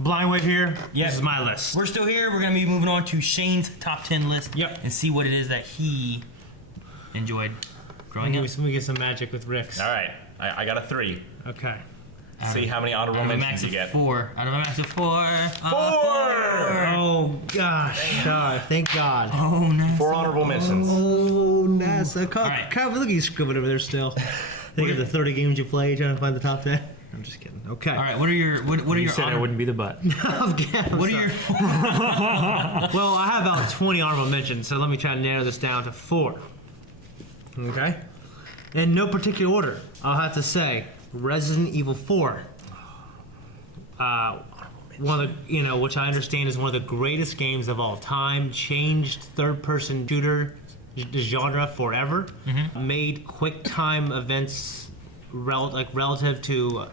Blind wave here. Yeah. This is my list. We're still here. We're going to be moving on to Shane's top 10 list. Yep. And see what it is that he enjoyed growing up. Let me get some magic with Rick's. All right, I got a 3. Okay. See how many honorable mentions you get. 4. Out of a max of 4. 4! Oh gosh. Thank God. Oh, nice. 4 honorable mentions. Oh, NASA. right. Look at you scribbling over there still. Think of the 30 games you play trying to find the top 10. I'm just kidding. Okay. All right, what are your You said I wouldn't be the butt. What are your Well, I have about 20 honorable mentions, so let me try to narrow this down to 4. Okay? In no particular order, I'll have to say Resident Evil 4. One of the, which I understand is one of the greatest games of all time. Changed third-person shooter genre forever. Made quick time events relative to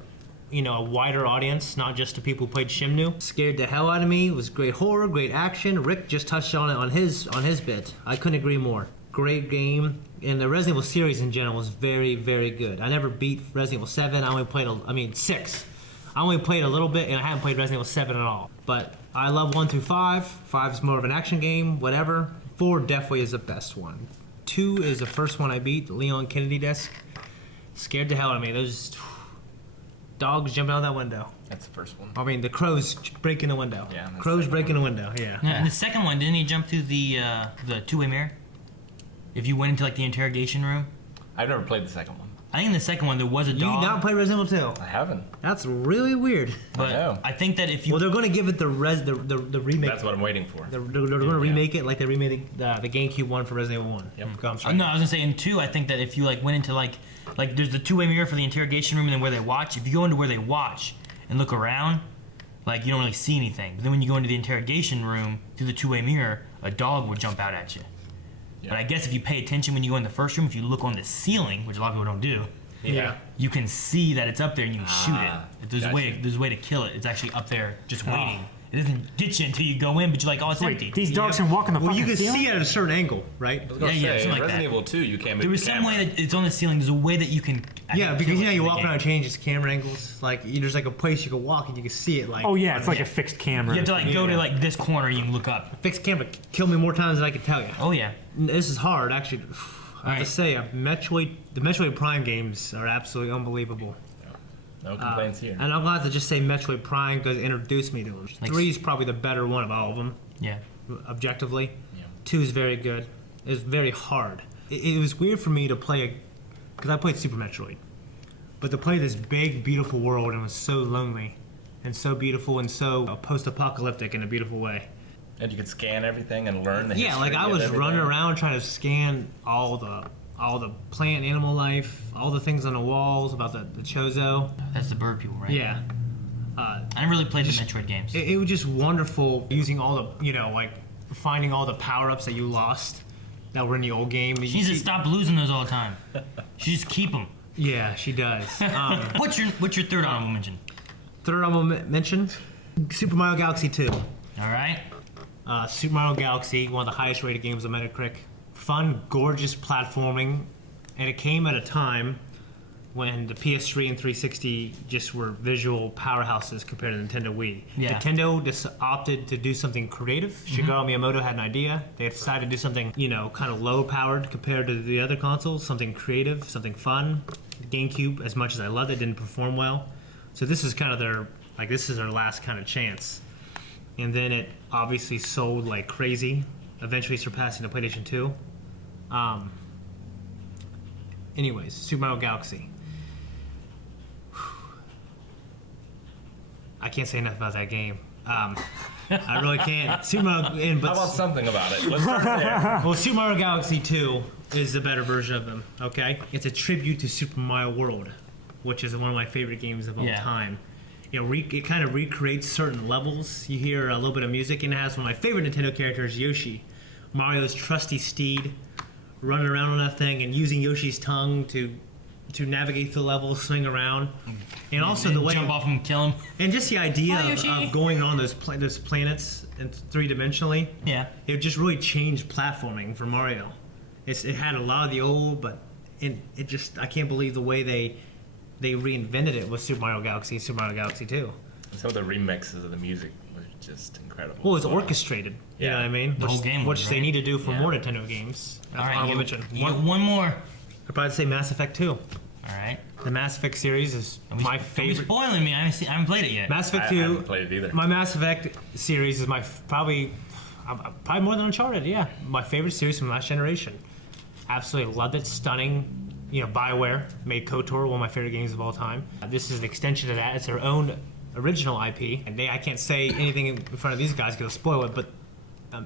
a wider audience, not just to people who played Shimnu. Scared the hell out of me. It was great horror, great action. Rick just touched on it on his bit. I couldn't agree more. Great game. And the Resident Evil series in general was very, very good. I never beat Resident Evil 7. I only played 6. I only played a little bit, and I haven't played Resident Evil 7 at all. But I love 1 through 5. 5 is more of an action game, whatever. 4 definitely is the best one. 2 is the first one I beat, the Leon Kennedy desk. Scared the hell out of me. Those dogs jumping out that window. That's the first one. I mean, the crows breaking the window. Yeah, that's crows the breaking the window. Yeah. And the second one, didn't he jump through the two-way mirror? If you went into like the interrogation room? I've never played the second one. I think in the second one there was a You dog. not play Resident Evil 2? I haven't. That's really weird. But know. I think that if you Well, they're going to give it the remake. That's what I'm waiting for. They're going to remake it like they remade the GameCube one for Resident Evil 1. Yep. Go, I'm no, sorry. I was gonna say in 2, I think that if you like went into like there's the two-way mirror for the interrogation room and then where they watch. If you go into where they watch and look around, like you don't really see anything. But then when you go into the interrogation room through the two-way mirror, a dog would jump out at you. Yeah. But I guess if you pay attention when you go in the first room, if you look on the ceiling, which a lot of people don't do, Yeah. you can see that it's up there and you can shoot it. If there's gotcha. a way to kill it. It's actually up there just waiting. It doesn't get you until you go in, but you're like, oh, it's empty. Wait, these dogs can walk on the Well, fucking you can ceiling? see it at a certain angle, right? I was gonna Yeah, say, something like Resident that. Evil 2, you can't move There was the some camera. way that it's on the ceiling. There's a way that you can. Yeah, because kill you it walk in the around game. and change its camera angles. Like there's like a place you can walk and you can see it. Like Oh yeah, it's like a fixed camera. You have to like go to like this corner. You can look up. fixed camera killed me more times than I can tell you. Oh yeah. This is hard, actually. I have Right. to say, the Metroid Prime games are absolutely unbelievable. No complaints here. And I'm glad to just say Metroid Prime because it introduced me to them. Like 3 is probably the better one of all of them, Yeah. objectively. Yeah. 2 is very good. It's very hard. It was weird for me to play because I played Super Metroid, but to play this big, beautiful world and it was so lonely and so beautiful and so post-apocalyptic in a beautiful way. And you could scan everything and learn the Yeah, history like I of was everything. running around trying to scan all the plant animal life, all the things on the walls about the Chozo. That's the bird people, right? Yeah. I never really played the Metroid games. It was just wonderful using all the, like finding all the power-ups that you lost that were in the old game. She needs to stop losing those all the time. She just keep them. Yeah, she does. What's your third honorable mention? Third honorable mention, Super Mario Galaxy 2. All right. Super Mario Galaxy, one of the highest rated games on Metacritic. Fun, gorgeous platforming, and it came at a time when the PS3 and 360 just were visual powerhouses compared to Nintendo Wii. Yeah. Nintendo just opted to do something creative. Shigeru Miyamoto had an idea. They decided to do something, kind of low-powered compared to the other consoles, something creative, something fun. GameCube, as much as I loved it, didn't perform well. So this is kind of this is their last kind of chance. And then it obviously sold like crazy, eventually surpassing the PlayStation 2. Anyways, Super Mario Galaxy. I can't say enough about that game. I really can't. Super Mario, How about something about it? Let's start there. well, Super Mario Galaxy 2 is the better version of them, okay? It's a tribute to Super Mario World, which is one of my favorite games of all time. It kind of recreates certain levels. You hear a little bit of music, and it has one of my favorite Nintendo characters, Yoshi. Mario's trusty steed, running around on that thing and using Yoshi's tongue to navigate the level, swing around, and also the way jump off and kill him. and just the idea Hi, of Yoshi. going on those planets and 3-dimensionally. Yeah. It just really changed platforming for Mario. It had a lot of the old, but it just I can't believe the way they reinvented it with Super Mario Galaxy, Super Mario Galaxy 2. Some of the remixes of the music was just incredible. Well, it's orchestrated. You know what I mean? The whole game Which was, they right? need to do for Yeah. more Nintendo games. All right, I'll you, mention. you get one more. I'd probably say Mass Effect 2. All right. The Mass Effect series is my Don't be favorite. spoiling me. I haven't played it yet. Mass I Effect 2. haven't played it either. My Mass Effect series is my probably more than Uncharted. Yeah, my favorite series from last generation. Absolutely loved it. Stunning. You know, BioWare made KOTOR one of my favorite games of all time. This is an extension of that. It's their own original IP, and I can't say anything in front of these guys because it'll spoil it. But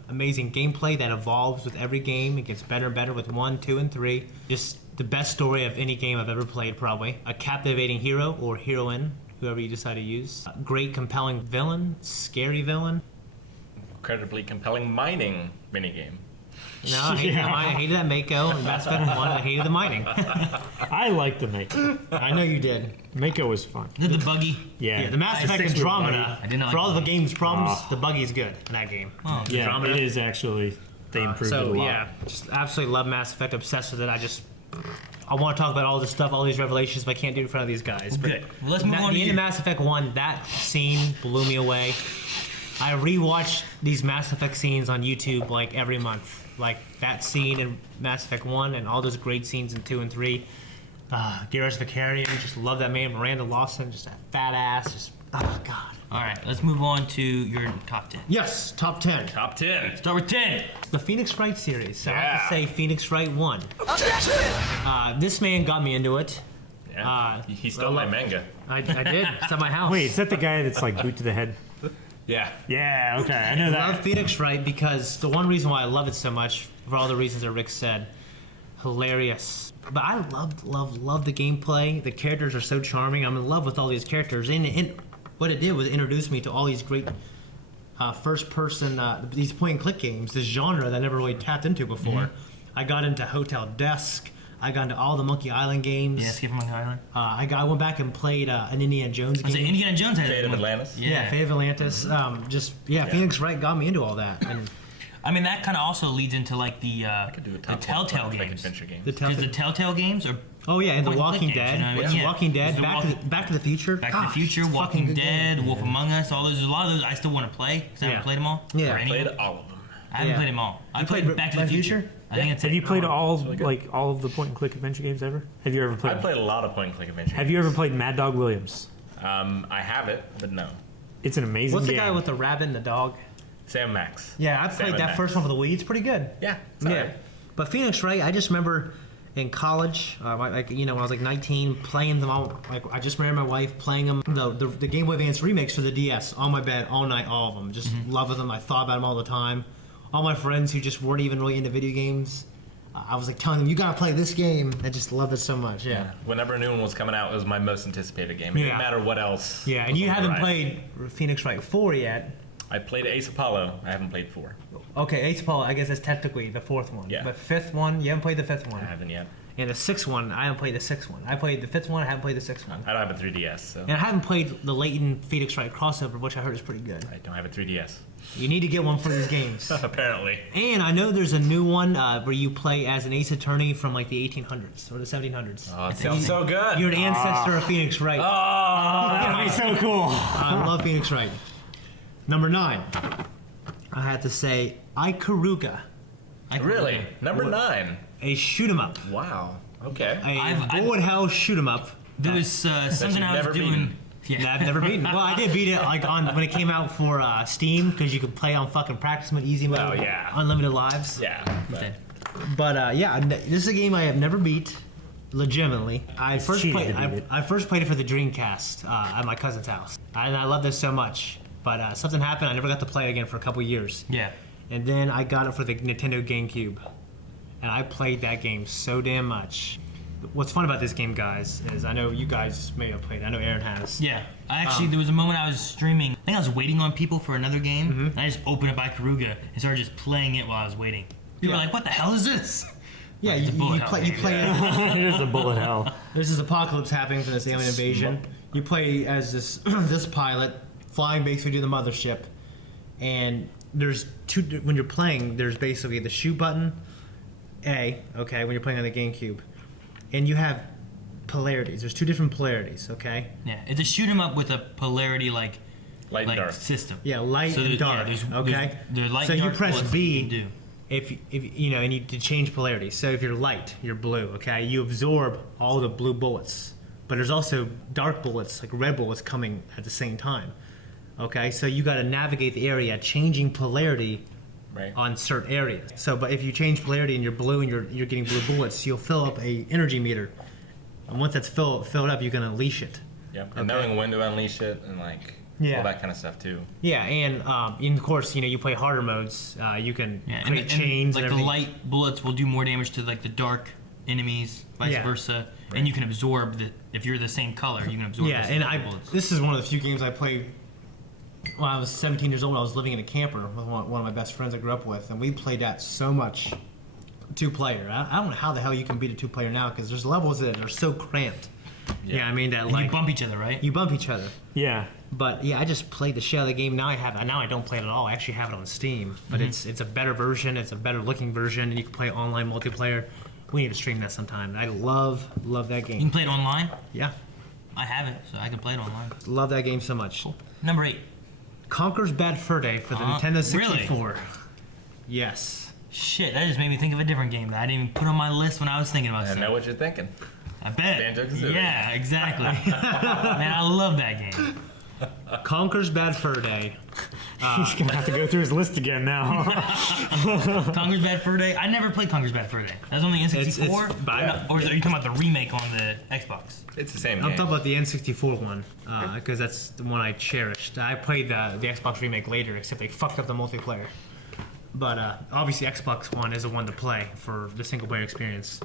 amazing gameplay that evolves with every game. It gets better and better with 1, 2, and 3. Just the best story of any game I've ever played, probably. A captivating hero or heroine, whoever you decide to use. A great, compelling villain, scary villain. Incredibly compelling mining minigame. No, I hated, Yeah. I hated that Mako and Mass Effect 1. I hated the mining. I like the Mako. I know you did. Mako was fun. Is it the buggy? Yeah. Yeah, the Mass I Effect stick with Andromeda. I did not For like all of the that. game's problems, Oh. the buggy's good in that game. Oh, Yeah, Andromeda. it is actually. They improved it a So lot. yeah, just absolutely love Mass Effect. Obsessed with it. I want to talk about all this stuff, all these revelations, but I can't do it in front of these guys. But Good. Well, let's move on to the end you. of Mass Effect 1, that scene blew me away. I rewatch these Mass Effect scenes on YouTube like every month. Like that scene in Mass Effect 1 and all those great scenes in 2 and 3. Garrus Vakarian, just love that man. Miranda Lawson, just a fat ass. Just, oh, God. All right, let's move on to your top 10. Yes, top 10. Top 10. Start with 10. The Phoenix Wright series. So I have to Yeah. say Phoenix Wright 1. This man got me into it. Yeah. He stole my manga. I did. It's at my house. Wait, is that the guy that's like boot to the head? Yeah. Yeah, okay, I know I love that. Phoenix Wright because the one reason why I love it so much, for all the reasons that Rick said, hilarious. But I love the gameplay. The characters are so charming. I'm in love with all these characters. And what it did was introduce me to all these great first-person, these point-and-click games, this genre that I never really tapped into before. I got into Hotel Desk. I got into all the Monkey Island games. Yeah, Skip from Monkey Island. I went back and played an Indiana Jones Was it game. Indiana Jones had Fate of one? Atlantis? Yeah, Fate of Atlantis. Phoenix Wright got me into all that. And I mean, that kind of also leads into like the Could do a the top Telltale one, like games. adventure games. the Because the Telltale. Telltale games are Oh yeah, and The point-and-click Walking games, Dead. you know what I mean? It's Yeah. Walking Dead. The Back to the Future. Back to the Gosh, Future, fucking Walking good Dead, game. Wolf Among Us, all those. There's a lot of those I still want to play because I haven't Yeah. played them all. Yeah. Or any of Played them. all of them. I haven't Yeah. played them all. I You played played Back to Back the to the Future. Future? I think it's Have you played all really good. like all of the point and click adventure games ever? Have you ever played? I played a lot of point-and-click adventure Have you ever played Mad Dog Williams? I have it, but no. It's an amazing What's the game. guy with the rabbit and the dog? Sam Max. Yeah, I Sam played and that Max. first one for the Wii. It's pretty good. Yeah. It's Yeah. alright. But Phoenix Wright, I just remember in college, when I was like 19, playing them all. Like I just remember my wife playing them, the Game Boy Advance remakes for the DS on my bed all night, all of them. Just loving them. I thought about them all the time. All my friends who just weren't even really into video games, I was like telling them, "You gotta play this game." I just loved it so much. Yeah. Whenever a new one was coming out, it was my most anticipated game. It Yeah. didn't matter what else. Yeah, and was you on the haven't horizon. played Phoenix Wright 4 yet. I played Ace Apollo. I haven't played 4. Okay, Ace Apollo, I guess that's technically the fourth one. Yeah. But fifth one, you haven't played the fifth one. I haven't yet. And the sixth one, I haven't played the sixth one. I played the fifth one, I haven't played the sixth one. I don't have a 3DS, so And I haven't played the Leighton Phoenix Wright crossover, which I heard is pretty good. I don't have a 3DS. You need to get one for these games. Apparently. And I know there's a new one where you play as an ace attorney from like the 1800s or the 1700s. Oh, it sounds so good. You're an ancestor of Phoenix Wright. That would be so cool. I love Phoenix Wright. Number 9. I had to say Ikaruga, Really? Number 9. a shoot 'em up. Wow. Okay. A bullet hell shoot 'em up. There was something you've I was never doing. beaten. Yeah. I've never beaten. Well, I did beat it like when it came out for Steam because you could play on fucking practice mode, easy mode, Oh, yeah. unlimited lives. Yeah. But But this is a game I have never beat. Legitimately, I first cheating played. to beat it. I first played it for the Dreamcast at my cousin's house, and I loved this so much. But something happened. I never got to play it again for a couple years. Yeah. And then I got it for the Nintendo GameCube, and I played that game so damn much. What's fun about this game, guys, is I know you guys may have played it. I know Aaron has. Yeah. I actually, there was a moment I was streaming. I think I was waiting on people for another game. And I just opened up Ikaruga and started just playing it while I was waiting. People were Yeah. like, "What the hell is this?" Yeah, It's a bullet hell you game. play. It is a bullet hell. There's this apocalypse happening from this alien invasion. You play as this this pilot flying basically to the mothership, and there's two. When you're playing, there's basically the shoot button, A. Okay, when you're playing on the GameCube, and you have polarities. There's two different polarities. Okay. Yeah. It's a shoot 'em up with a polarity like Light and dark. system. Yeah, light So and there's- dark. yeah, Okay. there's light So and you dark press bullets that B. you can do. If you know, and you to change polarity. So if you're light, you're blue. Okay, you absorb all the blue bullets, but there's also dark bullets, like red bullets, coming at the same time. Okay, so you got to navigate the area, changing polarity Right. on certain areas. So, but if you change polarity and you're blue and you're getting blue bullets, you'll fill up a energy meter, and once that's filled up, you can unleash it. Yep. And knowing when to unleash it and Yeah. all that kind of stuff too. Yeah, and of course, you play harder modes. You can Yeah, create chains. like and the everything. light bullets will do more damage to like the dark enemies, vice Yeah. versa, and you can absorb the. If you're the same color, you can absorb. Yeah, the and same bullets. this is one of the few games I played when I was 17 years old. I was living in a camper with one of my best friends I grew up with, and we played that so much. 2-player. I don't know how the hell you can beat a 2-player now because there's levels that are so cramped. Yeah, I mean that And like you bump each other, right? you bump each other. Yeah. But yeah, I just played the shit out of the game. Now I don't play it at all. I actually have it on Steam, but it's a better version. It's a better looking version, and you can play online multiplayer. We need to stream that sometime. I love that You can game. play it online. Yeah, I have it, so I can play it online. love that game so much. Number 8. Conkers Bad Fur Day for the Nintendo 64. Yes. Shit, that just made me think of a different game that I didn't even put on my list when I was thinking about I stuff. know what you're thinking. I bet. Banjo-Kazooie. Yeah, exactly. Man, I love that game. Conkers Bad Fur Day. He's gonna have to go through his list again now. Conkers Bad Fur Day. I never played Conkers Bad Fur Day. That was on the N64. It's- but- Or are you talking about the remake on the Xbox? It's the same I'm game. talking about the N64 one because that's the one I cherished. I played the Xbox remake later, except they fucked up the multiplayer. But obviously, Xbox One is the one to play for the single player experience.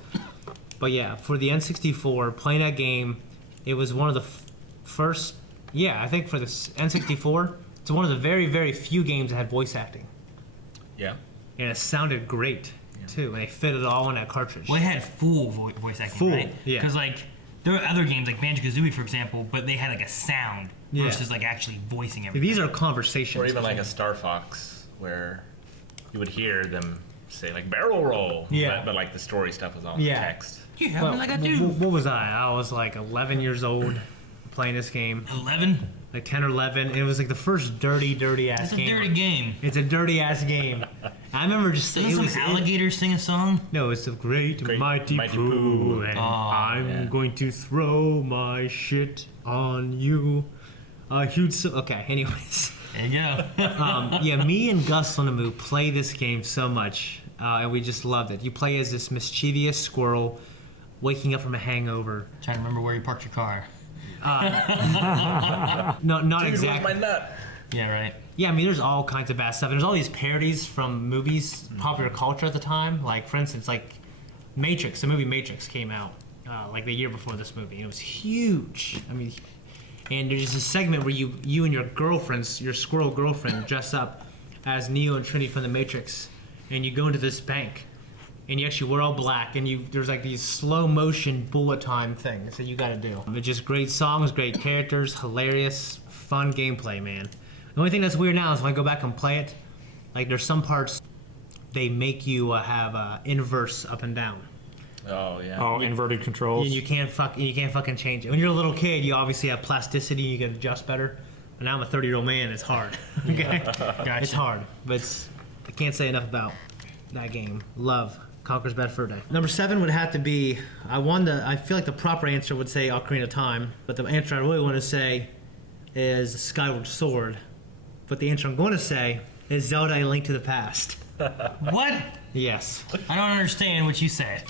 But yeah, for the N64, playing that game, it was one of the first. Yeah, I think for the N64, it's one of the very, very few games that had voice acting, Yeah. and it sounded great too. And they fit it all in that cartridge. Well, it had full voice acting, Full, right? yeah. Because like there were other games like Banjo-Kazooie, for example, but they had like a sound Yeah. versus like actually voicing everything. These are conversations. Or even like a Star Fox where you would hear them say like barrel roll. Yeah. But like the story stuff was all Yeah. text. You have Well, me like I do. What was I? I was like 11 years old playing this game, 11. like 10 or 11. It was like the first dirty ass It's a game. dirty game. It's a dirty ass game. I remember just Doesn't some alligators sing a song? No, it's a great mighty, Mighty poo, Pooh. and Oh, I'm yeah. going to throw my shit on you. A huge. Okay, anyways. There you go. Yeah, me and Gus Linemoo play this game so much, and we just loved it. You play as this mischievous squirrel waking up from a hangover. Trying to remember where you parked your car. No, not Dude, where's exactly. my nut? Yeah, right. Yeah, I mean, there's all kinds of bad stuff. There's all these parodies from movies, popular culture at the time. Like, for instance, like Matrix. The movie Matrix came out like the year before this movie, and it was huge. I mean, and there's a segment where you and your girlfriends, your squirrel girlfriend, dress up as Neo and Trinity from the Matrix, and you go into this bank, and you actually wear all black, and there's like these slow motion bullet time things that you got to do. But just great songs, great characters, hilarious, fun gameplay, man. The only thing that's weird now is when I go back and play it, like there's some parts they make you have inverse up and down. Oh yeah. Oh, inverted controls. And you can't fucking change it. When you're a little kid, you obviously have plasticity, you can adjust better. But now I'm a 30-year-old man, it's hard. Okay? It's hard, but I can't say enough about that game. Love Conkers Bad Fur Day. Number 7 would have to be, I feel like the proper answer would say Ocarina of Time, but the answer I really want to say is Skyward Sword. But the answer I'm going to say is Zelda: A Link to the Past. What? Yes. I don't understand what you said.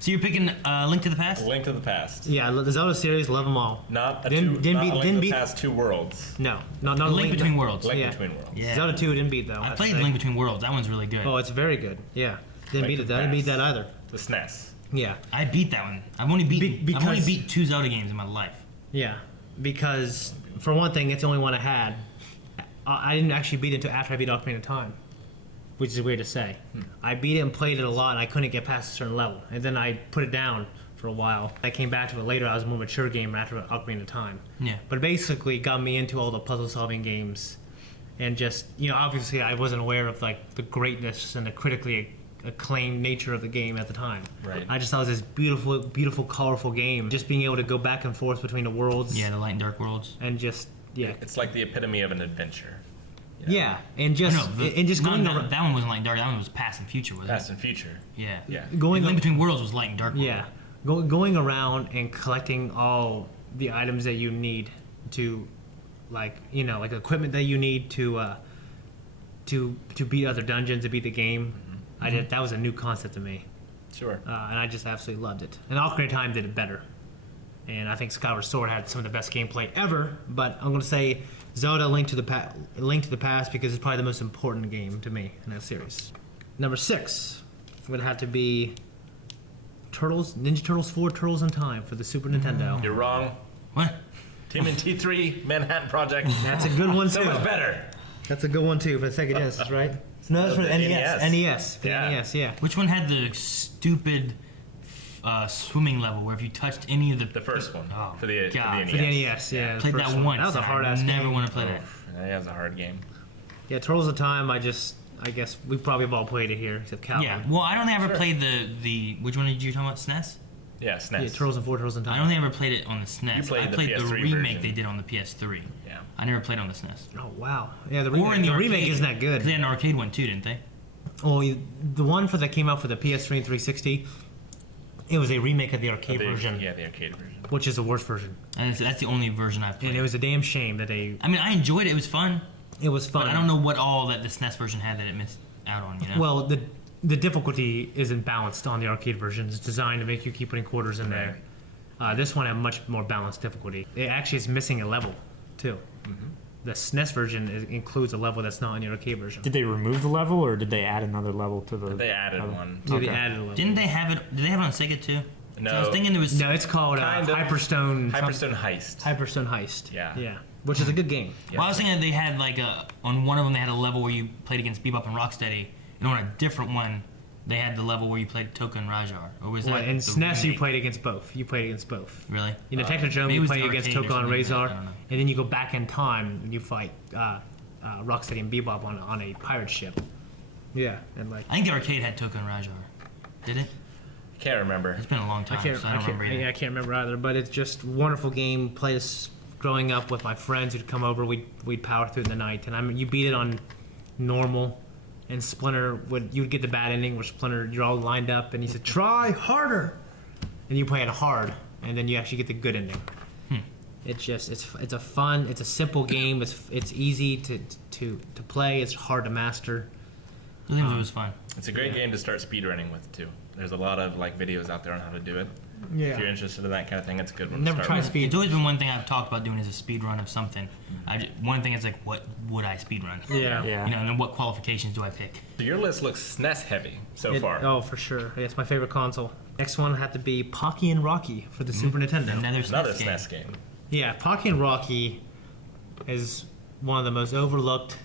So you're picking Link to the Past? Link to the Past. Yeah, the Zelda series, love them all. Not a Didn't not beat- a Link didn't to beat- the Past two worlds. No, not Link Between Worlds. Link Yeah. Between Worlds. Yeah. Zelda 2 didn't beat though. I played Link Between Worlds. That one's really good. Oh, it's very good. Yeah, didn't Link beat to it. the I didn't beat Past. that either. The SNES. Yeah, I beat that one. I've only because- beat 2 Zelda games in my life. yeah. Because for one thing, it's the only one I had. I didn't actually beat it until after I beat Ocarina of Time, which is weird to say. I beat it and played it a lot, and I couldn't get past a certain level, and then I put it down for a while. I came back to it later. I was a more mature gamer after Ocarina of Time. Yeah. But basically, it got me into all the puzzle-solving games, and just obviously, I wasn't aware of like the greatness and the critically acclaimed nature of the game at the time. Right. I just thought it was this beautiful, colorful game. Just being able to go back and forth between the worlds, Yeah, the Light and Dark Worlds. and just Yeah. It's like the epitome of an adventure. You know? Yeah, and just going around. That one wasn't Light and Dark. That one was Past and Future, wasn't Past and Future. it? Yeah. Yeah. Going Link Between Worlds was Light and Dark. Yeah, going around and collecting all the items that you need to, like like equipment that you need to beat other dungeons, to beat the game. That was a new concept to me, Sure. and I just absolutely loved it. And Ocarina of Time did it better, and I think Skyward Sword had some of the best gameplay ever. But I'm going to say Zelda: Link to the Past because it's probably the most important game to me in that series. Number 6 would have to be Ninja Turtles 4: Turtles in Time for the Super Nintendo. You're wrong. What? TMNT 3 Manhattan Project. That's a good one So too. much better. That's a good one too for the Sega Genesis, right? No, that's for the NES. NES. NES. For the Yeah. NES, yeah. Which one had the stupid swimming level where if you touched any of The first one. Oh, for the God. NES. For the NES, yeah. the played first that one. once. That was a and hard ass I never game. want to play that. Oof, that was a hard game. Yeah, Turtles of Time. I guess we probably have all played it here, except Calvin. Yeah. Well, I don't ever play the which one did you talk about? SNES? Yeah, SNES. Yeah, Turtles and 4 Turtles in Time. I only ever played it on the SNES. You played I the played the PS3 remake version. they did on the PS3. Yeah. I never played on the SNES. Oh wow. Yeah, the Or in the remake arcade, isn't that 'cause good. They had an arcade one too, didn't they? Well, the one that came out for the PS3 and 360, it was a remake of the arcade version, Yeah, the arcade version. which is the worst version. And that's the only version I've played. And it was a damn shame that I mean, I enjoyed it. It was fun, it was fun. but I don't know what all that the SNES version had that it missed out on. You know? Well, the difficulty isn't balanced on the arcade version. It's designed to make you keep putting quarters in there. This one had much more balanced difficulty. It actually is missing a level, too. The SNES version includes a level that's not in the arcade version. Did they remove the level, or did they add another level to the? They added one. Yeah, they Okay. added a level. Didn't they have it? Did they have it on Sega too? No. So I was thinking there was. No, it's called Kind of. Hyperstone. Hyperstone Heist. Hyperstone Heist. Yeah. Yeah. Which is a good game. Well, I was thinking that they had like on one of them they had a level where you played against Bebop and Rocksteady, and on a different one they had the level where you played Toka and Rajar. Or was that Well, in the SNES, you remake? played against both. You played against both. Really? In the Technodrome, maybe it you was play the against arcade or Toka and something, Razor, I don't know. and then you go back in time and you fight Rocksteady and Bebop on a pirate ship. Yeah, and like I think the arcade had Toka and Rajar. Did it? Can't remember. It's been a long time, so I don't remember either. I can't remember either. But it's just a wonderful game. Played this growing up with my friends who'd come over. We'd power through in the night, and you beat it on normal. And Splinter you'd get the bad ending where Splinter, you're all lined up, and he said, "Try harder," and you play it hard, and then you actually get the good ending. It's just it's a fun, it's a simple game. It's easy to play. It's hard to master. I think it was fun. It's a great game to start speedrunning with too. There's a lot of like videos out there on how to do it. Yeah. If you're interested in that kind of thing, it's a good one. Never to start tried with. speed. It's always been one thing I've talked about doing is a speed run of something. One thing is like, what would I speed run? Yeah. Yeah. You know, and then what qualifications do I pick? So your list looks SNES heavy so far. Oh, for sure. It's my favorite console. Next one would have to be Pocky and Rocky for the Super Nintendo. Another Another SNES game. SNES game. Yeah, Pocky and Rocky is one of the most overlooked,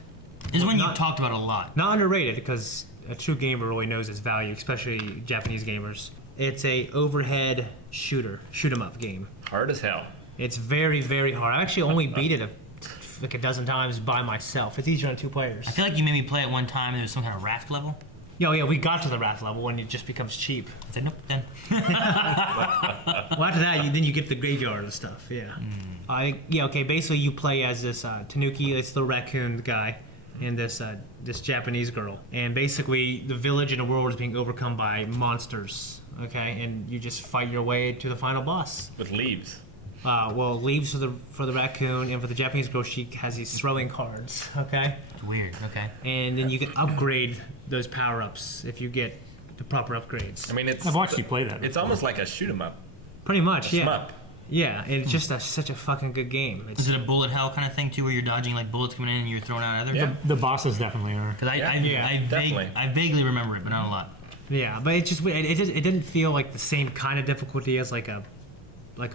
This is one Not- you've talked about a lot. not underrated, because a true gamer really knows its value, especially Japanese gamers. It's a overhead shoot 'em up game. Hard as hell. It's very, very hard. I actually only beat it like a dozen times by myself. It's easier on 2 players. I feel like you made me play it one time and there was some kind of raft level. Yeah, we got to the wrath level and it just becomes cheap. I said, nope, done. Well, after that, then you get the graveyard and stuff. Yeah. Okay. Basically, you play as this Tanuki, this little raccoon guy, and this Japanese girl. And basically, the village and the world is being overcome by monsters. Okay, and you just fight your way to the final boss. With leaves. Leaves for the raccoon, and for the Japanese girl, she has these throwing cards. Okay. It's weird, okay. And then you can upgrade those power-ups if you get the proper upgrades. I mean, it's. I've watched you play that. It's before. almost like a shoot 'em up. Pretty much, yeah. Shmup. Yeah, and it's just such a fucking good game. Is it a bullet hell kind of thing too, where you're dodging like bullets coming in and you're throwing out others? Yeah. The bosses definitely are. Because Yeah, definitely. I vaguely remember it, but not a lot. Yeah, but it didn't feel like the same kind of difficulty as like a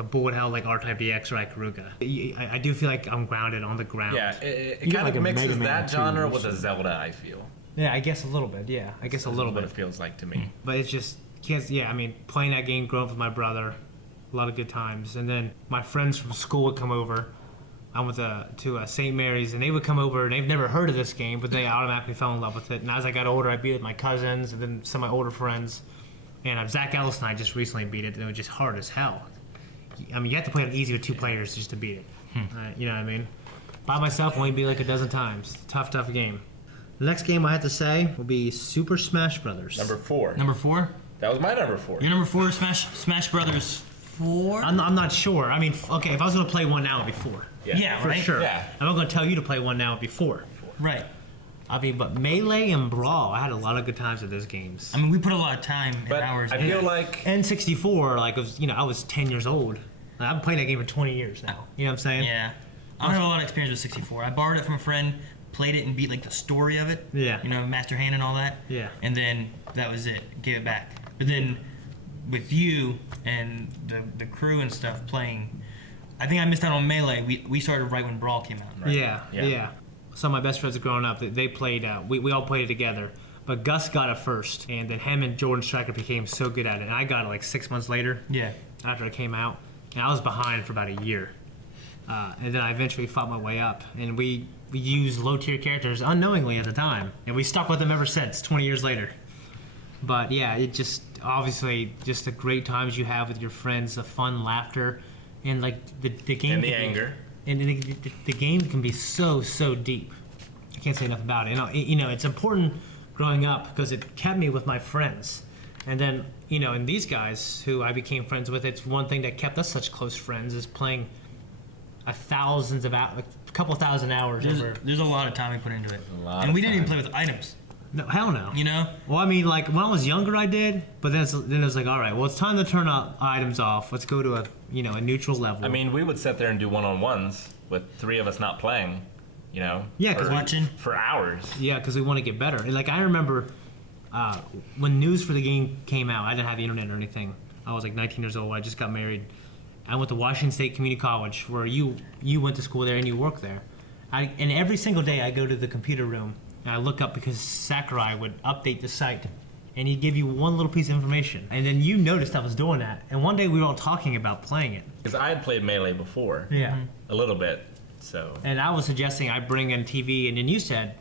bullet hell like R-Type DX or Ikaruga. I do feel like I'm grounded on the ground. Yeah, it You get kind like of a mixes Mega Man that 2 genre or with a something. Zelda, I feel. Yeah, I guess a little bit. Yeah, I guess a little What bit. it feels like to me. But it's just can't. Yeah, I mean, playing that game, growing up with my brother, a lot of good times. And then my friends from school would come over. I went to St. Mary's, and they would come over, and they've never heard of this game, but they automatically fell in love with it. And as I got older, I beat it with my cousins, and then some of my older friends. And Zach Ellis and I just recently beat it, and it was just hard as hell. I mean, you have to play it easy with 2 players just to beat it. You know what I mean? By myself, only be like a dozen times. Tough game. The next game I have to say will be Super Smash Brothers. Number 4. Number 4. That was my number 4. Your number 4 is Smash Brothers 4. I'm not sure. I mean, okay, if I was going to play one now, it'd be 4. Yeah, For right. sure. Yeah. I'm not going to tell you to play one now, it'd be 4. Right. I mean, but Melee and Brawl, I had a lot of good times with those games. I mean, we put a lot of time and But hours. I feel like N64, like, it was, I was 10 years old. I've been playing that game for 20 years now. You know what I'm saying? Yeah. I don't have a lot of experience with 64. I borrowed it from a friend, played it and beat like the story of it. Yeah. Master Hand and all that. Yeah. And then that was it. Gave it back. But then with you and the crew and stuff playing, I think I missed out on Melee. We started right when Brawl came out. Right. Yeah. Yeah. Some of my best friends growing up, they played, we all played it together. But Gus got it first, and then him and Jordan Stryker became so good at it. And I got it like 6 months later Yeah. after it came out. And I was behind for about a year. And then I eventually fought my way up. And we used low-tier characters unknowingly at the time. And we stuck with them ever since, 20 years later. But yeah, it just, obviously, just the great times you have with your friends, the fun, laughter, and like the game. and the anger. And the game can be so deep. I can't say enough about it. It's important growing up because it kept me with my friends. And then, and these guys who I became friends with, it's one thing that kept us such close friends is playing a couple thousand hours over. There's a lot of time we put into it. Of We didn't even time. play with items. No, hell no. Well, I mean, like when I was younger, I did, but then it was like, all right, well, it's time to turn items off. Let's go to a neutral level. I mean, we would sit there and do one-on-ones with 3 of us not playing, Yeah, 'cause watching for hours. yeah, because we want to get better. And like I remember when news for the game came out, I didn't have the internet or anything. I was like 19 years old. I just got married. I went to Washington State Community College, where you went to school there and you work there. And every single day I go to the computer room and I look up because Sakurai would update the site and he'd give you one little piece of information. And then you noticed I was doing that. And one day we were all talking about playing it. Because I had played Melee before. Yeah. A little bit, so. And I was suggesting I bring in TV, and then you said,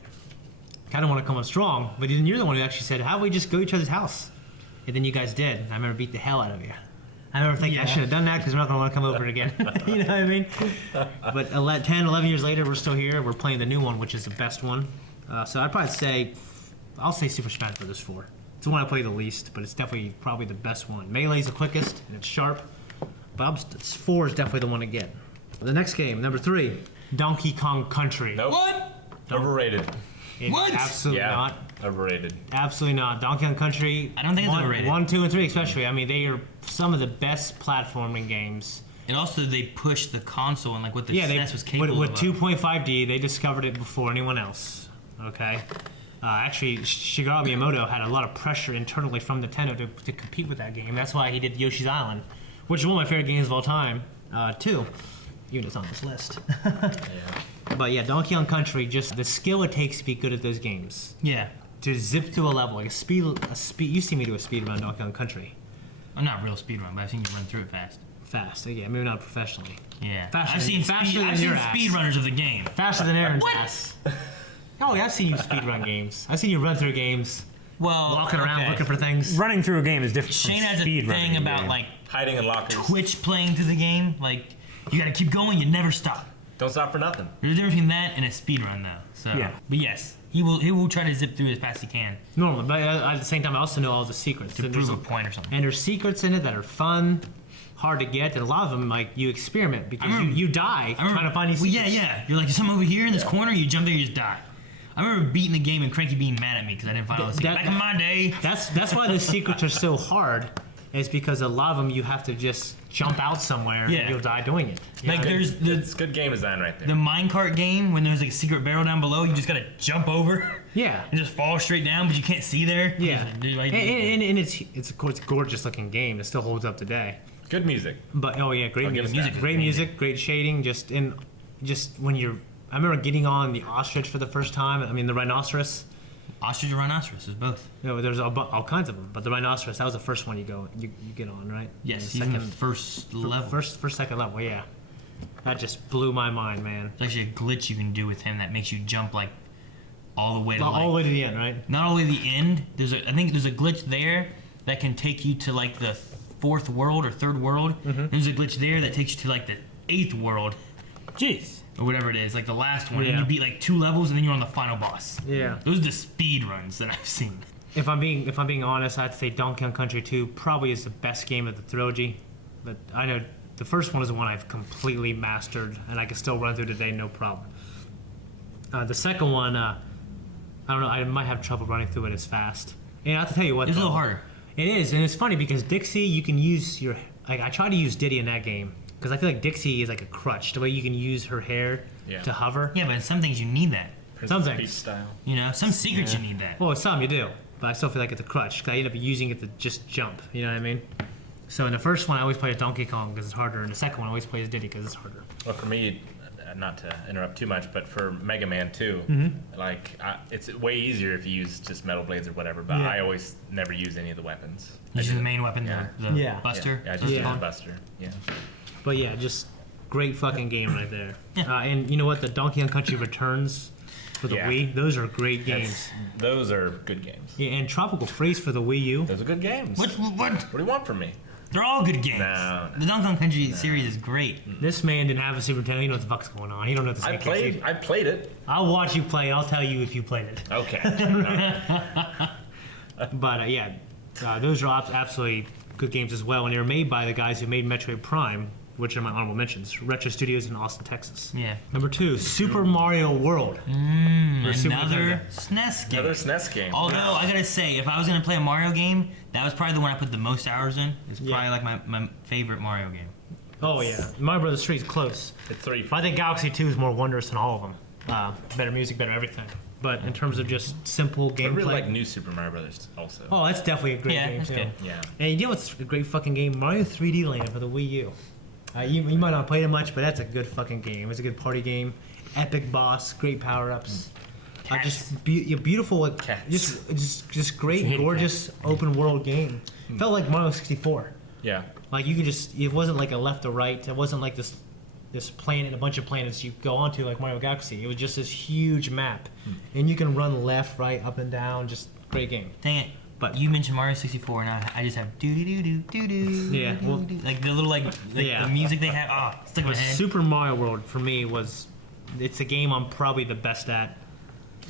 kind of want to come up strong, but then you're the one who actually said, how about we just go to each other's house? And then you guys did. I remember beat the hell out of you. I remember thinking I should have done that because we're not going to want to come over again. You know what I mean? But 10, 11 years later, we're still here. We're playing the new one, which is the best one. So I'd probably say, I'll say Super Smash Brothers 4. It's the one I play the least, but it's definitely probably the best one. Melee's the quickest, and it's sharp. But 4 is definitely the one to get. The next game, number 3, Donkey Kong Country. Nope. What? Overrated. It's What? Absolutely Yeah. not. Overrated. Absolutely not. Donkey Kong Country. I don't think it's overrated. 1, 2, and 3 especially. I mean, they are some of the best platforming games. And also, they pushed the console and like what the Yeah, SNES was capable with of. 2.5D, they discovered it before anyone else. Okay. Actually, Shigeru Miyamoto had a lot of pressure internally from Nintendo to compete with that game. That's why he did Yoshi's Island, which is one of my favorite games of all time, too. Even though it's on this list. But yeah, Donkey Kong Country, just the skill it takes to be good at those games. Yeah. To zip through a level, like a speed. You see me do a speed run Donkey Kong Country. I'm not real speedrun, but I've seen you run through it fast. Fast, yeah, maybe not professionally. Yeah. Faster I've than- seen faster than I've seen your ass. speedrunners of the game. Faster than Aaron's What? ass. Oh, yeah, I've seen you speedrun games. I've seen you run through games, Well, walking around okay. looking for things. Running through a game is different Shane from has a speed running thing a about game. like Hiding in lockers. Twitch playing through the game. Like, you gotta keep going, you never stop. Don't stop for nothing. There's a difference between that and a speedrun, though. So, Yeah. But yes, he will try to zip through as fast as he can Normally, but at the same time, I also know all the secrets. to And prove there's a point or something. And there's secrets in it that are fun, hard to get, and a lot of them, like, you experiment because you die trying to find these Well, secrets. yeah. You're like, there's something over here in this corner, you jump there, you just die. I remember beating the game and Cranky being mad at me because I didn't find all the secrets. Back in my day. That's why the secrets are so hard, is because a lot of them you have to just jump out somewhere Yeah. and you'll die doing it. You Like, know? there's It's good game design right there. the minecart game when there's like a secret barrel down below, you just gotta jump over Yeah. and just fall straight down, but you can't see there. Yeah. Like, And it's of course a gorgeous looking game. It still holds up today. Good music. But oh yeah, great I'll give it music, that. great music, great shading. Just when you're, I remember getting on the ostrich for the first time. I mean the rhinoceros. Ostrich or rhinoceros is both. You know, there's all kinds of them, but the rhinoceros, that was the first one you get on, right? Yes, And he's in the first level. first second level, yeah. That just blew my mind, man. There's actually a glitch you can do with him that makes you jump like all the way to All the way to the end, right? not all the way to the end. I think there's a glitch there that can take you to like the 4th world or 3rd world. Mm-hmm. There's a glitch there that takes you to like the 8th world. Jeez. or whatever it is, like the last one, and Yeah. you beat like 2 levels, and then you're on the final boss. Yeah. Those are the speed runs that I've seen. If I'm being honest, I have to say Donkey Kong Country 2 probably is the best game of the trilogy. But I know the first one is the one I've completely mastered, and I can still run through today, no problem. The second one, I don't know, I might have trouble running through it as fast. And I have to tell you what, It's a though, little harder. It is, and it's funny because Dixie, you can use your. Like, I try to use Diddy in that game because I feel like Dixie is like a crutch. The way you can use her hair Yeah. to hover. Yeah, but in some things you need that. Princess Some Peach things. style. You know, some secrets you need that. Well, some you do, but I still feel like it's a crutch because I end up using it to just jump. You know what I mean? So in the first one, I always play as Donkey Kong because it's harder, and the second one, I always play as Diddy because it's harder. Well, for me, not to interrupt too much, but for Mega Man 2, Mm-hmm. like it's way easier if you use just metal blades or whatever. But Yeah. I always never use any of the weapons. You I use the just- main weapon, Yeah. the Yeah. Buster. Yeah, I just use Yeah. the Buster. Yeah. But yeah, just great fucking game right there. Yeah. And you know what? The Donkey Kong Country Returns for the Yeah. Wii, those are great games. Those are good games. Yeah, and Tropical Freeze for the Wii U. Those are good games. What? What do you want from me? They're all good games. No. The Donkey Kong Country series is great. This man didn't have a Super Nintendo. He knows what the fuck's going on. He don't know what the I Snake played it. I'll watch you play it. I'll tell you if you played it. Okay. But yeah, those are absolutely good games as well. And they were made by the guys who made Metroid Prime, which are my honorable mentions. Retro Studios in Austin, Texas. Yeah. Number 2, Super Mario World. For Super Another Nintendo. SNES game. Another SNES game. Although I gotta say, if I was gonna play a Mario game, that was probably the one I put the most hours in. It's Yeah. probably like my favorite Mario game. Oh yeah, Mario Brothers 3 is close. It's 3. But I think Galaxy 2 is more wondrous than all of them. Better music, better everything. But in terms of just simple I gameplay, really like New Super Mario Brothers also. oh, that's definitely a great Yeah, game that's too. good. Yeah. And you know what's a great fucking game? Mario 3D Land for the Wii U. You might not play it much, but that's a good fucking game. It's a good party game. Epic boss, great power ups. Just beautiful, like, Cats. just great, Hated gorgeous open world game. Felt like Mario 64. Yeah. Like you could just, it wasn't like a left or right. It wasn't like this planet, a bunch of planets you go onto like Mario Galaxy. It was just this huge map, and you can run left, right, up and down. Just great game. Dang it. But- You mentioned Mario 64, and I just have doo doo doo doo doo. Yeah, well- like the little like Yeah. the music they have. Oh, stuck in my But head. Super Mario World for me it's a game I'm probably the best at.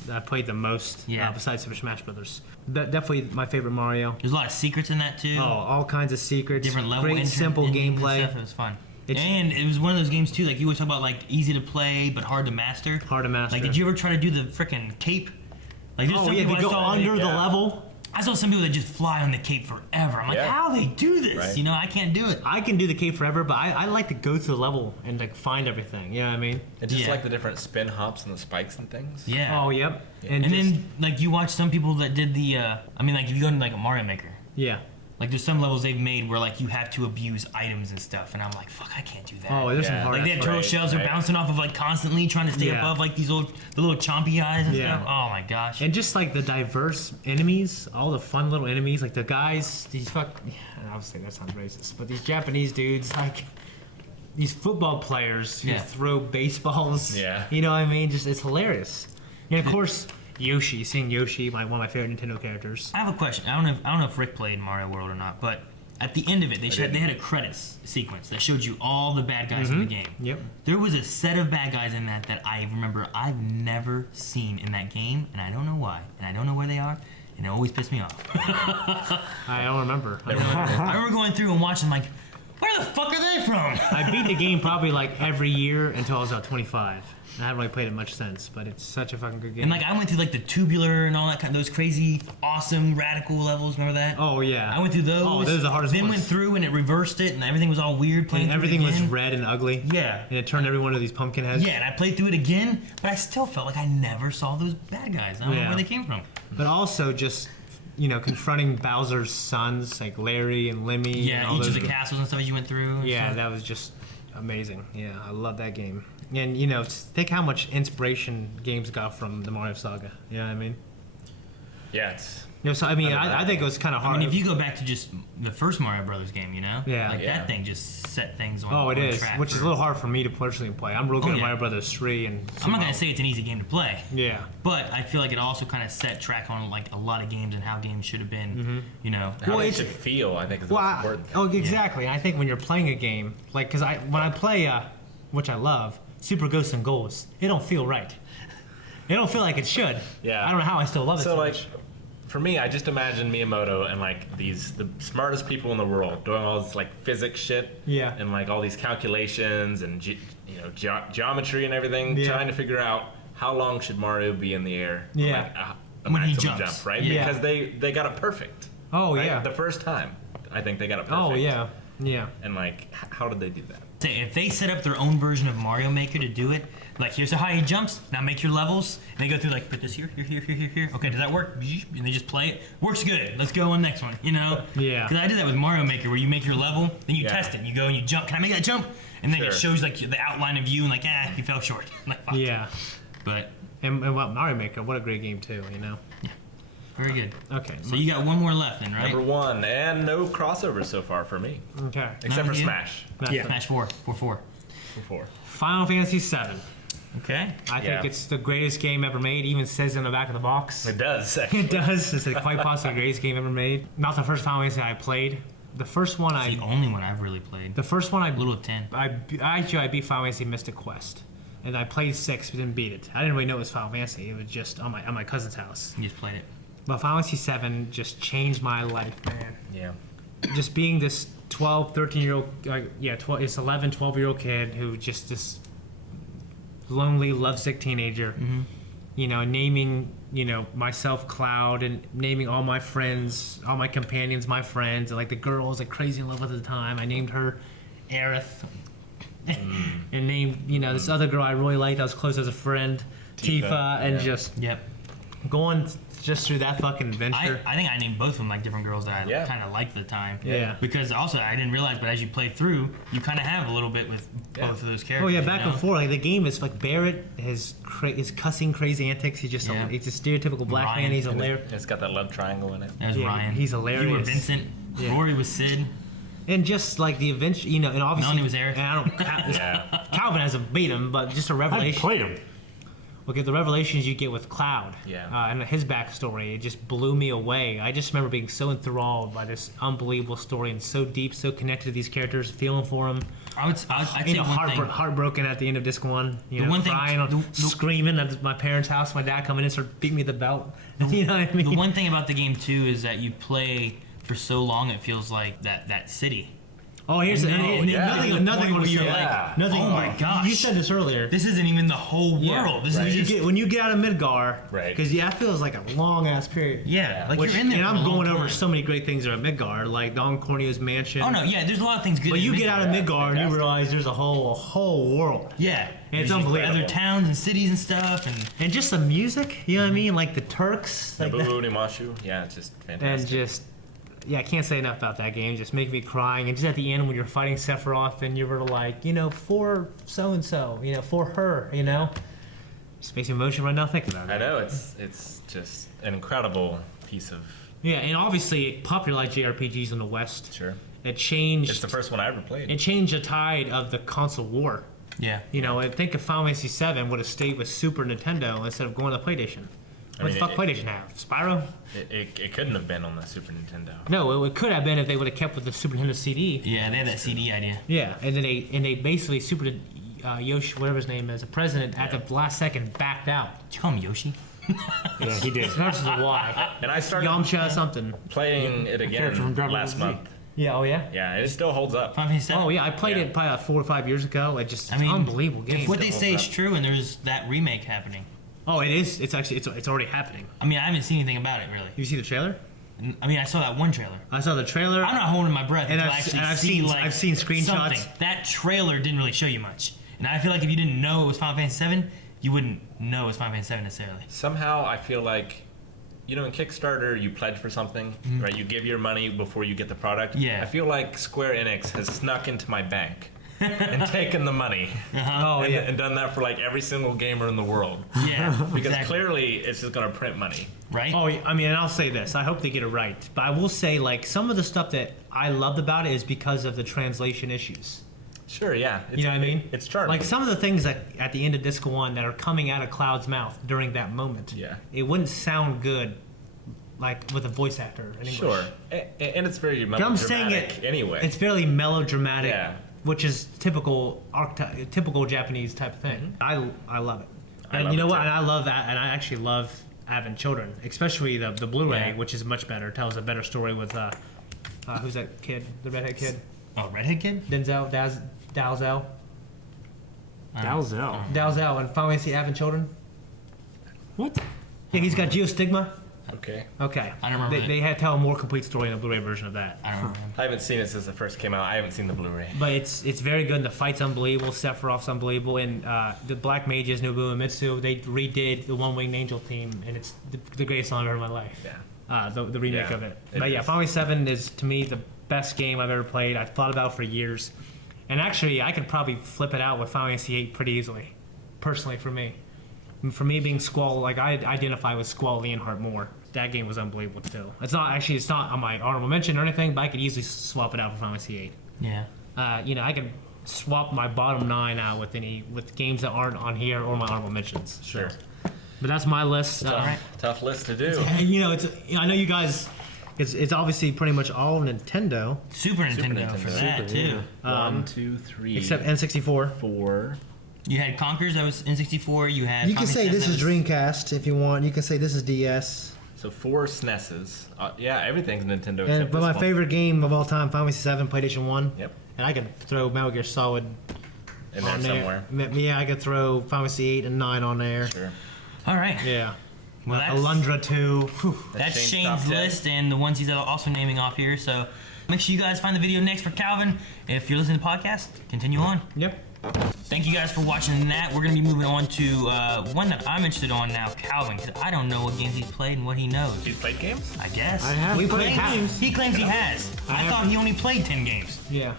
That I played the most, Yeah. besides Super Smash Brothers. Definitely my favorite Mario. There's a lot of secrets in that too. Oh, all kinds of secrets. Different level great, simple endings and gameplay. stuff. It was fun. It's- And it was one of those games too. Like you always talk about, like easy to play but hard to master. Hard to master. Like, did you ever try to do the frickin' cape? Like, there's Oh some yeah, people to I go saw, under the yeah. level. I saw some people that just fly on the cape forever. I'm like, Yeah. how they do this? Right. You know, I can't do it. I can do the cape forever, but I like to go through the level and like find everything. You know what I mean? And just Yeah. like the different spin hops and the spikes and things. Yeah. Oh yep. And then like you watch some people that did the. I mean, like if you go into like a Mario Maker, yeah. like there's some levels they've made where like you have to abuse items and stuff, and I'm like, fuck, I can't do that. Oh, there's some Yeah. hard. Like they have turtle Right, shells they're right. bouncing off of like constantly trying to stay Yeah. above like the little chompy eyes and Yeah. stuff. Oh my gosh. And just like the diverse enemies, all the fun little enemies, like the guys, these obviously that sounds racist, but these Japanese dudes, like these football players who Yeah. throw baseballs. Yeah. You know what I mean? Just it's hilarious. And of course, Yoshi, seeing Yoshi, one of my favorite Nintendo characters. I have a question. I don't know if Rick played Mario World or not, but at the end of it, they had a credits sequence that showed you all the bad guys in the game. Yep. There was a set of bad guys in that I remember I've never seen in that game, and I don't know why, and I don't know where they are, and it always pissed me off. I don't remember. I remember going through and watching like, where the fuck are they from? I beat the game probably like every year until I was about 25. I haven't really played it much since, but it's such a fucking good game. And like I went through like the tubular and all that kind, those crazy, awesome, radical levels. Remember that? oh yeah. I went through those. Oh, those are the hardest Then ones. went through and it reversed it, and everything was all weird. Playing And through it everything was again. red and ugly. Yeah. And it turned everyone into these pumpkin heads. Yeah, and I played through it again, but I still felt like I never saw those bad guys. I don't know Yeah. where they came from. But also just, confronting Bowser's sons, like Larry and Lemmy. and Yeah, all each of those- the castles and stuff as you went through. and Yeah, stuff. that was just amazing. Yeah, I love that game. And, think how much inspiration games got from the Mario Saga. You know what I mean? Yeah, it's So, I think it was kind of hard. I mean, if you go back to just the first Mario Brothers game, Yeah. like Yeah. that thing just set things on. Oh, it on is, track which is a for- little hard for me to personally play. I'm real good Oh, at yeah. Mario Brothers 3 and. I'm not gonna say it's an easy game to play, Yeah. but I feel like it also kind of set track on like a lot of games and how games should have been. You know. how Well, it it's- should feel. I think is the Well, most important. exactly. I think when you're playing a game, like, because when I play, which I love, Super Ghosts and Goals. It don't feel right. It don't feel like it should. Yeah. I don't know how I still love it so like, much. for me, I just imagine Miyamoto and like the smartest people in the world doing all this like physics shit. Yeah. And like all these calculations and geometry and everything, Yeah. trying to figure out how long should Mario be in the air. Yeah. Like, a When he maximum jumps. jump, right? Yeah. Because they got it perfect. Oh, right? yeah. The first time, I think they got it perfect. Oh, yeah. Yeah. And like, how did they do that? Say, if they set up their own version of Mario Maker to do it, like here's how high he jumps, now make your levels, and they go through like put this here, here. Okay, does that work? And they just play it. Works good. Let's go on the next one. You know? Yeah. Because I did that with Mario Maker, where you make your level, then you Yeah. test it. You go and you jump. Can I make that jump? And then it Sure. shows like the outline of you, and like you fell short. I'm like, fuck. Yeah. But And what Mario Maker, what a great game too, you know? very good. Okay. So you got one more left then, right? Number one, and no crossovers so far for me, Okay. except for you? Smash. Yeah. Smash 4. Before. Final Fantasy VII. Okay. I Yeah. think it's the greatest game ever made. Even says in the back of the box. It does. It Actually. does. It's quite possibly the greatest game ever made. Not the first Final Fantasy I played. The first one It's the only one I've really played. the first one I Little 10. I beat Final Fantasy Mystic Quest, and I played 6 but didn't beat it. I didn't really know it was Final Fantasy. It was just on my cousin's house. You just played it. But Final Fantasy 7 just changed my life, man. Yeah. Just being this 12, 13-year-old, it's 11, 12-year-old kid who just this lonely, lovesick teenager. Mm-hmm. You know, naming, myself Cloud and naming all my friends, all my companions, my friends, and like the girl I was like crazy in love with at the time. I named her Aerith. And named, this other girl I really liked, I was close as a friend, Tifa, and yeah. just Yep. going just through that fucking adventure. I think I named both of them like different girls that I Yeah. kind of liked at the time. Yeah. Because also I didn't realize, but as you play through, you kind of have a little bit with both of those characters. Oh yeah, back you know? and forth. Like the game is like Barrett, his cussing crazy antics. He's just Yeah. he's a stereotypical black Ryan. man. He's And hilarious, it's got that love triangle in it. That was Yeah, Ryan. he's You were hilarious. Vincent. Yeah. Rory was Sid. and just like the adventure, and obviously Melanie was Eric. And I don't. Yeah. Calvin hasn't beat him, but just a I revelation. played him. Look at the revelations you get with Cloud. Yeah. And his backstory, it just blew me away. I just remember being so enthralled by this unbelievable story and so deep, so connected to these characters, feeling for them. I'd say one thing. Heartbroken at the end of disc 1. The one thing- crying, the- screaming at my parents' house. My dad coming in and started beating me with the belt. You know what I mean? The one thing about the game too is that you play for so long, it feels like that city. Oh, here's And then yeah. nothing nothing where was you're so- like, nothing. oh my gosh. You said this earlier. This isn't even the whole Yeah, world. This right. is You just when you get out of Midgar, Right. Because it feels like a long ass period. yeah, like Which, you're in there. and for I'm a long going over time. so many great things that are at Midgar, like Don Corneo's mansion. Oh no, yeah, there's a lot of things good. But in you get out of Yeah, Midgar and you fantastic. realize there's a whole world. Yeah, It's there's just unbelievable. Other towns and cities and stuff, And just the music, you know what I mean? Like the Turks. Like that. Nabu Nimashu. Yeah, it's just And fantastic. just, I can't say enough about that game. Just make me crying. And just at the end when you're fighting Sephiroth and you were like, for so-and-so, for her, Just makes me emotional right now thinking about it. I know it's just an incredible piece of. Yeah, and obviously it popularized JRPGs in the West. Sure. It changed. It's the first one I ever played. It changed the tide of the console war. yeah. I think if Final Fantasy VII would have stayed with Super Nintendo instead of going to PlayStation. What the fuck PlayStation have? Spyro? It couldn't have been on the Super Nintendo. No, it could have been if they would have kept with the Super Nintendo CD. Yeah, they had that CD idea. Yeah, and then they basically Yoshi, whatever his name is, the president at the last second backed out. Did you call him Yoshi? Yeah, he did. Starts with a Y. And I started Yamcha something. playing it Character from again Dragon Ball last Z. month. Yeah. Oh yeah. Yeah, it still holds up. Final Fantasy VII? Oh yeah. I played Yeah. it probably like 4 or 5 years ago. It's I mean, unbelievable game. If what they Still say holds is up. true, and there's that remake happening. Oh, it is. It's actually it's already happening. I mean, I haven't seen anything about it really. You see the trailer? I mean, I saw that one trailer. I saw the trailer. I'm not holding my breath And until I've- I actually and I've see seen- like I've seen screenshots. something. That trailer didn't really show you much, and I feel like if you didn't know it was Final Fantasy VII, you wouldn't know it was Final Fantasy VII necessarily. Somehow I feel like, in Kickstarter you pledge for something, right? You give your money before you get the product. Yeah. I feel like Square Enix has snuck into my bank and taken the money Oh yeah. and done that for like every single gamer in the world. Yeah, Because exactly. clearly it's just gonna print money. right? Oh, I mean, and I'll say this. I hope they get it right. But I will say, like, some of the stuff that I loved about it is because of the translation issues. Sure, yeah. It's, You know what I mean? It's charming. Like, some of the things that at the end of Disc 1 that are coming out of Cloud's mouth during that moment. Yeah. It wouldn't sound good, like, with a voice actor in English. Sure. And it's very But I'm saying melodramatic it anyway. It's very melodramatic. Yeah. which is typical Japanese type of thing. I love it. I And love you know it what? too. And I love that, and I actually love having children, especially the Blu-ray, Yeah. which is much better. Tells a better story with who's that kid? The redhead kid? Oh, redhead kid. Denzel, Dalzell, Dalzell. Dalzell, and finally see having children. What? Yeah, he's got geostigma. Okay. Okay, I don't remember They had to tell a more complete story in the Blu-ray version of that. I don't remember. I haven't seen it since it first came out. I haven't seen the Blu-ray. But it's very good. The fight's unbelievable. Sephiroth's unbelievable, and the Black Mages, Nobuo Uematsu, they redid the One Winged Angel theme, and it's the greatest song I've heard in my life. Yeah. The remake Yeah, of it. it But yeah, is. Final Fantasy 7 is to me the best game I've ever played. I've thought about it for years, and actually I could probably flip it out with Final Fantasy 8 pretty easily, personally for me. And for me being Squall, like I identify with Squall Leonhardt more. That game was unbelievable too. It's not on my honorable mention or anything, but I could easily swap it out for Final Fantasy 8. Yeah. I could swap my bottom 9 out with games that aren't on here or my honorable mentions. Sure. But that's my list. Tough list to do. And, I know you guys. It's obviously pretty much all Nintendo Super Nintendo for Nintendo. that too. 1, 2, 3, except N64. 4. You had Conkers, that was N64. You had. You can say Family this is 7, Dreamcast if you want. You can say this is DS. So 4 SNESes. Yeah, everything's Nintendo And, except but this my one. favorite game of all time, Final Fantasy 7, PlayStation 1. Yep. And I could throw Metal Gear Solid In there on somewhere. there. Yeah, I could throw Final Fantasy 8 and 9 on there. Sure. All right. Yeah. Well, that's Alundra 2. Whew. That's Shane's top Shane's 10. list and the ones he's also naming off here. So make sure you guys find the video next for Calvin. If you're listening to the podcast, continue on. Yep. Thank you guys for watching that. We're going to be moving on to one that I'm interested on now, Calvin, because I don't know what games he's played and what he knows. He's played games? I guess. I have We played played games. He claims he has. I thought he only played 10 games. Yeah.